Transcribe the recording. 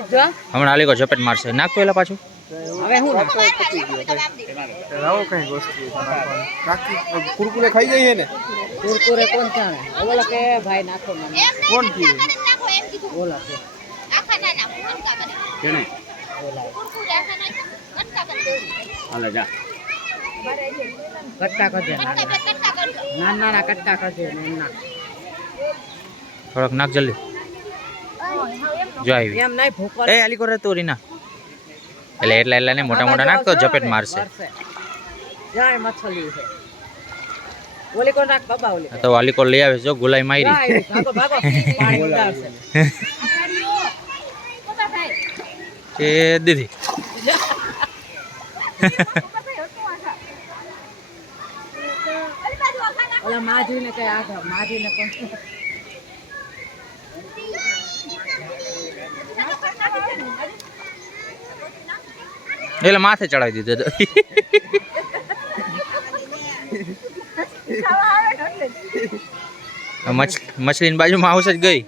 હમણાં આલી કો ઝપેટ મારશે નાખતો એલા પાછું હવે હું લાવો કઈ વસ્તુ કાકી કુરકુરે ખાઈ જઈએ ને કુરકુરે કોણ જાણે ઓલા કે ભાઈ નાખો મને કોણ કી ઓલા કે આખા ના કટકા બને કેને ઓલા કુરકુરે આખા ના કટકા બને હાલે જા કટકા કરજે કટકા કરજો નાના કટકા કરજે નાના થોડોક નાખ જલ્દી જો આવી એમ નહીં ભૂકો એ આલી કો રે તો રીના એટલે એટલા ને મોટા મોટા નાખતો ઝપેટ મારશે જાય મછલી છે ઓલી કો નાખ બાબા ઓલી તો આલી કો લઈ આવે જો ગુલાઈ મારી ભાગો ભાગો પાણી ઉડાડશે એ દીદી ઓલા માધીને કઈ આગળ માધીને પણ એટલે માથે ચડાવી દીધો તો મછલીની બાજુમાં આવશે જ ગઈ